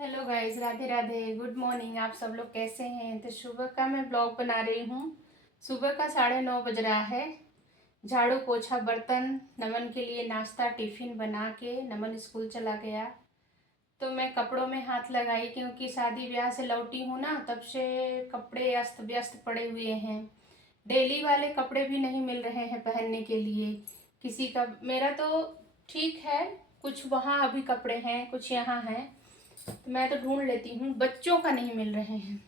Hello guys, Radhe Radhe, good morning. आप सब लोग कैसे हैं? तो सुबह का मैं ब्लॉग बना रही हूँ। सुबह का 9:30 बज रहा है। झाड़ू पोछा बर्तन, नमन के लिए नाश्ता टिफ़िन बना के नमन स्कूल चला गया। तो मैं कपड़ों में हाथ लगाई क्योंकि शादी ब्याह से लौटी हूँ ना, तब से कपड़े अस्त व्यस्त पड़े हुए हैं। डेली वाले कपड़े भी नहीं मिल रहे हैं पहनने के लिए। किसी का मेरा तो ठीक है, कुछ वहाँ अभी कपड़े हैं, कुछ यहाँ हैं, तो मैं तो ढूंढ लेती हूँ। बच्चों का नहीं मिल रहे हैं।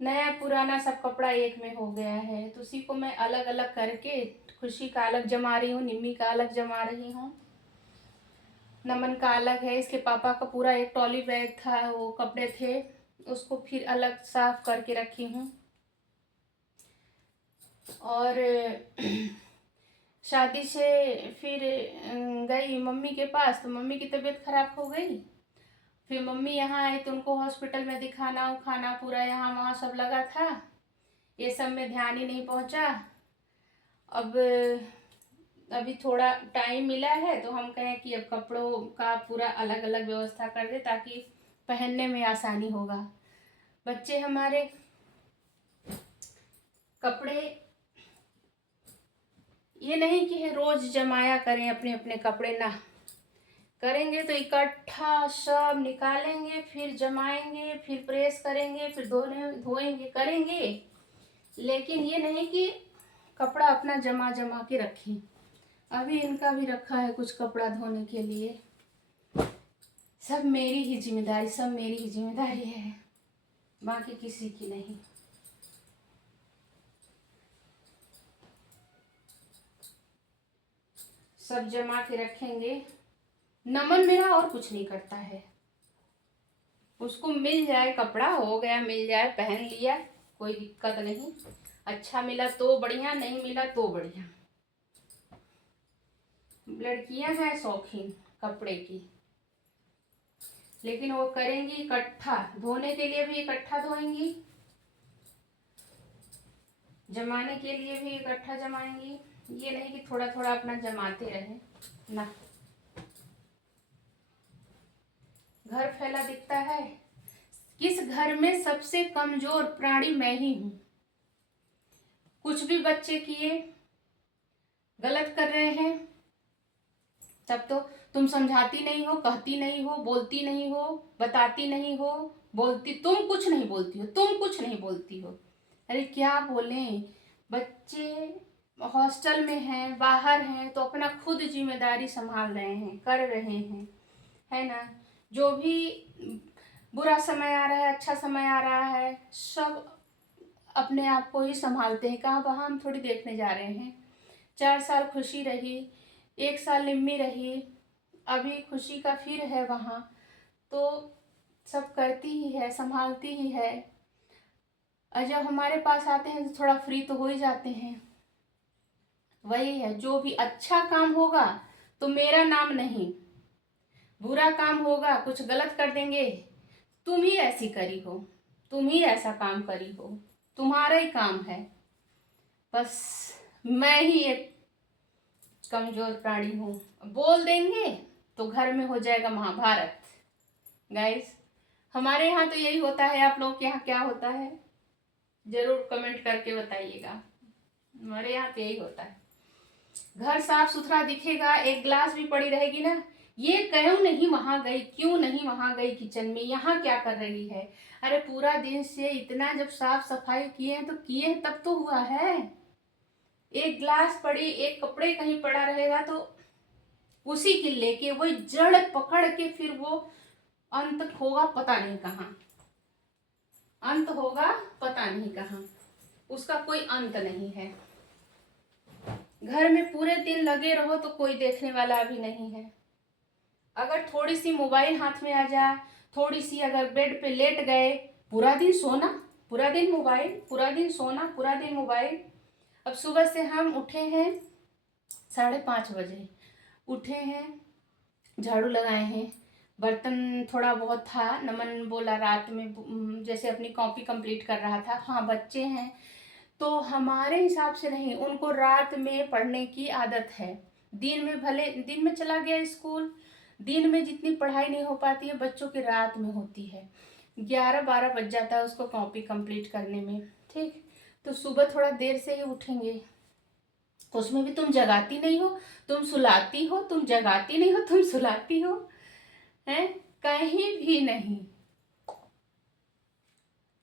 नया पुराना सब कपड़ा एक में हो गया है, तो उसी को मैं अलग अलग करके खुशी का अलग जमा रही हूँ, निम्मी का अलग जमा रही हूँ, नमन का अलग है। इसके पापा का पूरा एक ट्रॉली बैग था, वो कपड़े थे, उसको फिर अलग साफ करके रखी हूँ। और शादी से फिर गई मम्मी के पास, तो मम्मी की तबीयत खराब हो गई। फिर मम्मी यहाँ आई तो उनको हॉस्पिटल में दिखाना उखाना पूरा यहाँ वहाँ सब लगा था। ये सब में ध्यान ही नहीं पहुँचा। अब अभी थोड़ा टाइम मिला है तो हम कहें कि अब कपड़ों का पूरा अलग अलग व्यवस्था कर दे ताकि पहनने में आसानी होगा। बच्चे हमारे कपड़े ये नहीं कि रोज जमाया करें अपने अपने कपड़े, ना करेंगे तो इकट्ठा सब निकालेंगे, फिर जमाएंगे, फिर प्रेस करेंगे, फिर धोएंगे करेंगे। लेकिन ये नहीं कि कपड़ा अपना जमा जमा के रखें। अभी इनका भी रखा है कुछ कपड़ा धोने के लिए। सब मेरी ही जिम्मेदारी, सब मेरी ही जिम्मेदारी है, बाकी किसी की नहीं। सब जमा के रखेंगे। नमन मेरा और कुछ नहीं करता है। उसको मिल जाए कपड़ा, हो गया, मिल जाए पहन लिया, कोई दिक्कत नहीं। अच्छा मिला तो बढ़िया, नहीं मिला तो बढ़िया। लड़कियां हैं शौकीन कपड़े की, लेकिन वो करेंगी इकट्ठा, धोने के लिए भी इकट्ठा धोएंगी, जमाने के लिए भी इकट्ठा जमाएंगी। ये नहीं कि थोड़ा थोड़ा अपना जमाते रहे ना। घर फैला दिखता है। किस घर में सबसे कमजोर प्राणी मैं ही हूं। कुछ भी बच्चे किए, गलत कर रहे हैं, तब तो तुम समझाती नहीं हो, कहती नहीं हो, बोलती नहीं हो, बताती नहीं हो, बोलती तुम कुछ नहीं बोलती हो, तुम कुछ नहीं बोलती हो। अरे क्या बोलें, बच्चे हॉस्टल में हैं, बाहर हैं, तो अपना खुद जिम्मेदारी संभाल रहे हैं, कर रहे हैं, है ना। जो भी बुरा समय आ रहा है, अच्छा समय आ रहा है, सब अपने आप को ही संभालते हैं। कहाँ वहाँ हम थोड़ी देखने जा रहे हैं। 4 साल खुशी रही, 1 साल निम्मी रही, अभी खुशी का फिर है वहाँ, तो सब करती ही है, संभालती ही है। और जब हमारे पास आते हैं तो थोड़ा फ्री तो हो ही जाते हैं। वही है, जो भी अच्छा काम होगा तो मेरा नाम नहीं, बुरा काम होगा, कुछ गलत कर देंगे, तुम ही ऐसी करी हो, तुम ही ऐसा काम करी हो, तुम्हारा ही काम है। बस मैं ही एक कमजोर प्राणी हूँ। बोल देंगे तो घर में हो जाएगा महाभारत। गाइस, हमारे यहाँ तो यही होता है। आप लोग के यहाँ क्या होता है जरूर कमेंट करके बताइएगा। हमारे यहाँ तो यही होता है। घर साफ सुथरा दिखेगा, एक ग्लास भी पड़ी रहेगी ना, ये क्यों नहीं वहां गई, क्यों नहीं वहां गई किचन में, यहाँ क्या कर रही है। अरे पूरा दिन से इतना जब साफ सफाई किए हैं तो किए हैं, तब तो हुआ है। एक ग्लास पड़ी, एक कपड़े कहीं पड़ा रहेगा तो उसी के लेके वही जड़ पकड़ के फिर वो अंत होगा पता नहीं कहाँ, अंत होगा पता नहीं कहाँ, उसका कोई अंत नहीं है। घर में पूरे दिन लगे रहो तो कोई देखने वाला भी नहीं है। अगर थोड़ी सी मोबाइल हाथ में आ जाए, थोड़ी सी अगर बेड पे लेट गए, पूरा दिन सोना, पूरा दिन मोबाइल, पूरा दिन सोना, पूरा दिन मोबाइल। अब सुबह से हम उठे हैं 5:30 बजे, उठे हैं, झाड़ू लगाए हैं, बर्तन थोड़ा बहुत था, नमन बोला रात में जैसे अपनी कॉपी कंप्लीट कर रहा था। हाँ बच्चे हैं तो हमारे हिसाब से नहीं, उनको रात में पढ़ने की आदत है। दिन में भले दिन में चला गया स्कूल दिन में जितनी पढ़ाई नहीं हो पाती है बच्चों की रात में होती है। 11-12 बज जाता है उसको कॉपी कंप्लीट करने में। ठीक, तो सुबह थोड़ा देर से ही उठेंगे, तो उसमें भी तुम जगाती नहीं हो, तुम सुलाती हो, तुम जगाती नहीं हो, तुम सुलाती हो, हैं? कहीं भी नहीं।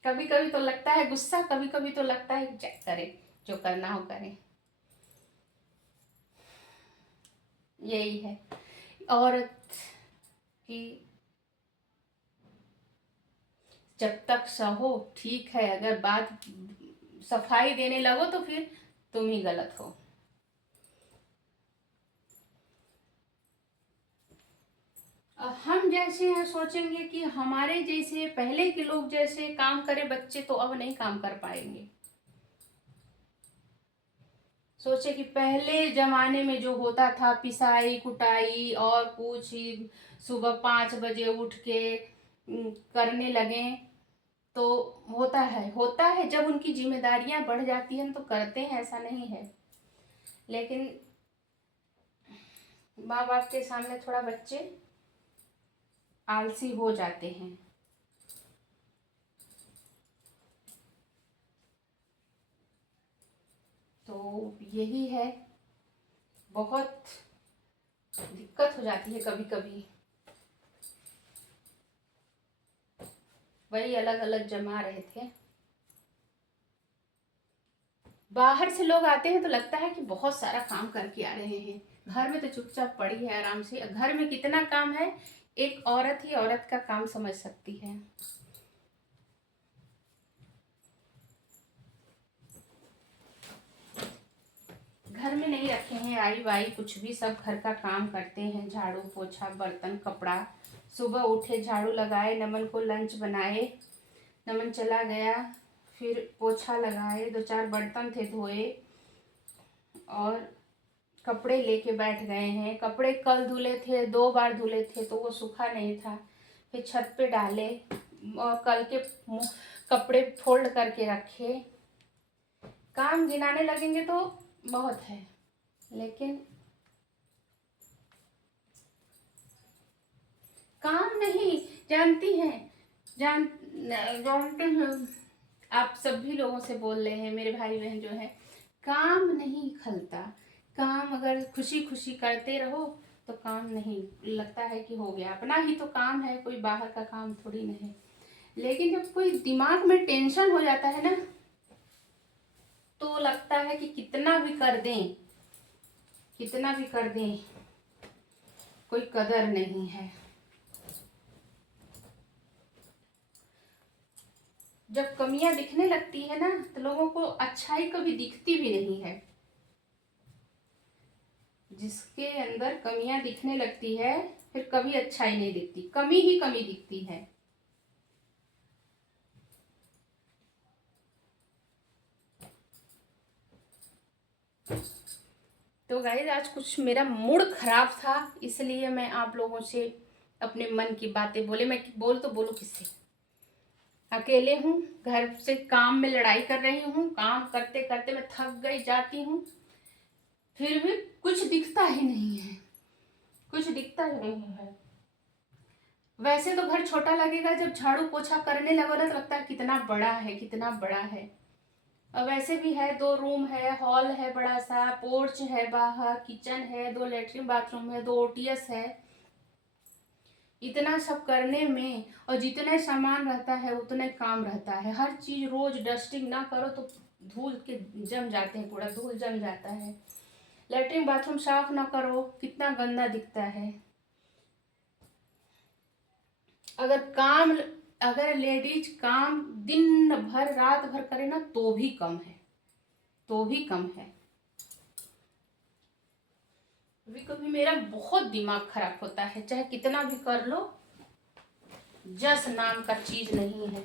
कभी कभी तो लगता है गुस्सा, कभी कभी तो लगता है कि करे, जो करना हो करें। यही है औरत की, जब तक सहो ठीक है, अगर बात सफाई देने लगो तो फिर तुम ही गलत हो। हम जैसे हैं सोचेंगे कि हमारे जैसे पहले के लोग जैसे काम करे बच्चे, तो अब नहीं काम कर पाएंगे। सोचे कि पहले जमाने में जो होता था पिसाई कुटाई और कुछ, सुबह 5 बजे उठ के करने लगे, तो होता है जब उनकी जिम्मेदारियां बढ़ जाती हैं तो करते हैं, ऐसा नहीं है। लेकिन माँ बाप के सामने थोड़ा बच्चे आलसी हो जाते हैं। तो यही है, बहुत दिक्कत हो जाती है कभी कभी। वही अलग अलग जमा रहे थे। बाहर से लोग आते हैं तो लगता है कि बहुत सारा काम करके आ रहे हैं, घर में तो चुपचाप पड़ी है आराम से। घर में कितना काम है, एक औरत ही औरत का काम समझ सकती है। घर में नहीं रखे हैं आई वाई कुछ भी, सब घर का काम करते हैं, झाड़ू पोछा बर्तन कपड़ा। सुबह उठे झाड़ू लगाए, नमन को लंच बनाए, नमन चला गया, फिर पोछा लगाए, 2-4 बर्तन थे धोए, और कपड़े लेके बैठ गए हैं। कपड़े कल धुले थे, 2 बार धुले थे तो वो सूखा नहीं था, फिर छत पे डाले और कल के कपड़े फोल्ड करके रखे। काम गिनाने लगेंगे तो बहुत है, लेकिन काम नहीं, जानती हैं, जानते हैं, आप सभी लोगों से बोल रहे हैं, मेरे भाई बहन जो है, काम नहीं खलता। काम अगर खुशी खुशी करते रहो तो काम नहीं लगता है कि हो गया, अपना ही तो काम है, कोई बाहर का काम थोड़ी नहीं। लेकिन जब कोई दिमाग में टेंशन हो जाता है ना, तो लगता है कि कितना भी कर दें, कितना भी कर दें, कोई कदर नहीं है। जब कमियां दिखने लगती है ना, तो लोगों को अच्छाई कभी दिखती भी नहीं है। जिसके अंदर कमियां दिखने लगती है फिर कभी अच्छाई नहीं दिखती, कमी ही कमी दिखती है। तो गाइस आज कुछ मेरा मूड खराब था, इसलिए मैं आप लोगों से अपने मन की बातें बोले। मैं तो बोलूं किससे, अकेले हूँ, घर से काम में लड़ाई कर रही हूँ, काम करते करते मैं थक गई जाती हूँ, फिर भी कुछ दिखता ही नहीं है, कुछ दिखता ही नहीं है। वैसे तो घर छोटा लगेगा, जब झाड़ू पोछा करने लगो ना तो लगता है कितना बड़ा है, कितना बड़ा है। और वैसे भी है, 2 रूम है, हॉल है बड़ा सा, पोर्च है बाहर, किचन है, 2 लेटरिन बाथरूम है, 2 ओटीएस है। इतना सब करने में और जितने सामान रहता है उतने काम रहता है। हर चीज रोज डस्टिंग ना करो तो धूल के जम जाते हैं, पूरा धूल जम जाता है। लेटरिन बाथरूम साफ ना करो कितना गंदा दिखता है। अगर लेडीज काम दिन भर रात भर करे ना तो भी कम है, तो भी कम है। कभी कभी मेरा बहुत दिमाग खराब होता है, चाहे कितना भी कर लो, जस नाम का चीज नहीं है।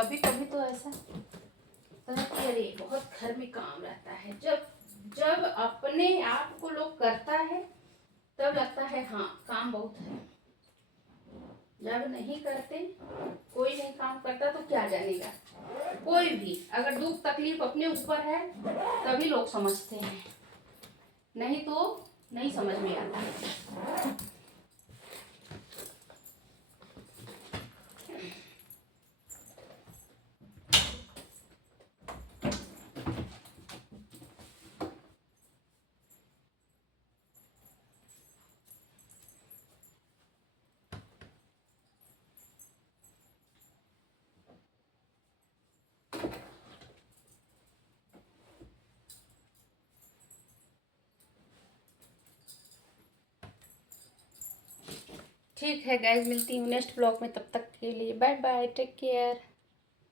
कभी कभी तो ऐसा होता है कि अरे बहुत घर में काम रहता है। जब जब अपने आप को लोग करता है तब लगता है हाँ काम बहुत है। जब नहीं करते, कोई नहीं काम करता तो क्या जानेगा। कोई भी अगर दुख तकलीफ अपने ऊपर है तभी लोग समझते हैं, नहीं तो नहीं समझ में आता। ठीक है गाइज, मिलती हूँ नेक्स्ट ब्लॉग में, तब तक के लिए बाय बाय, टेक केयर।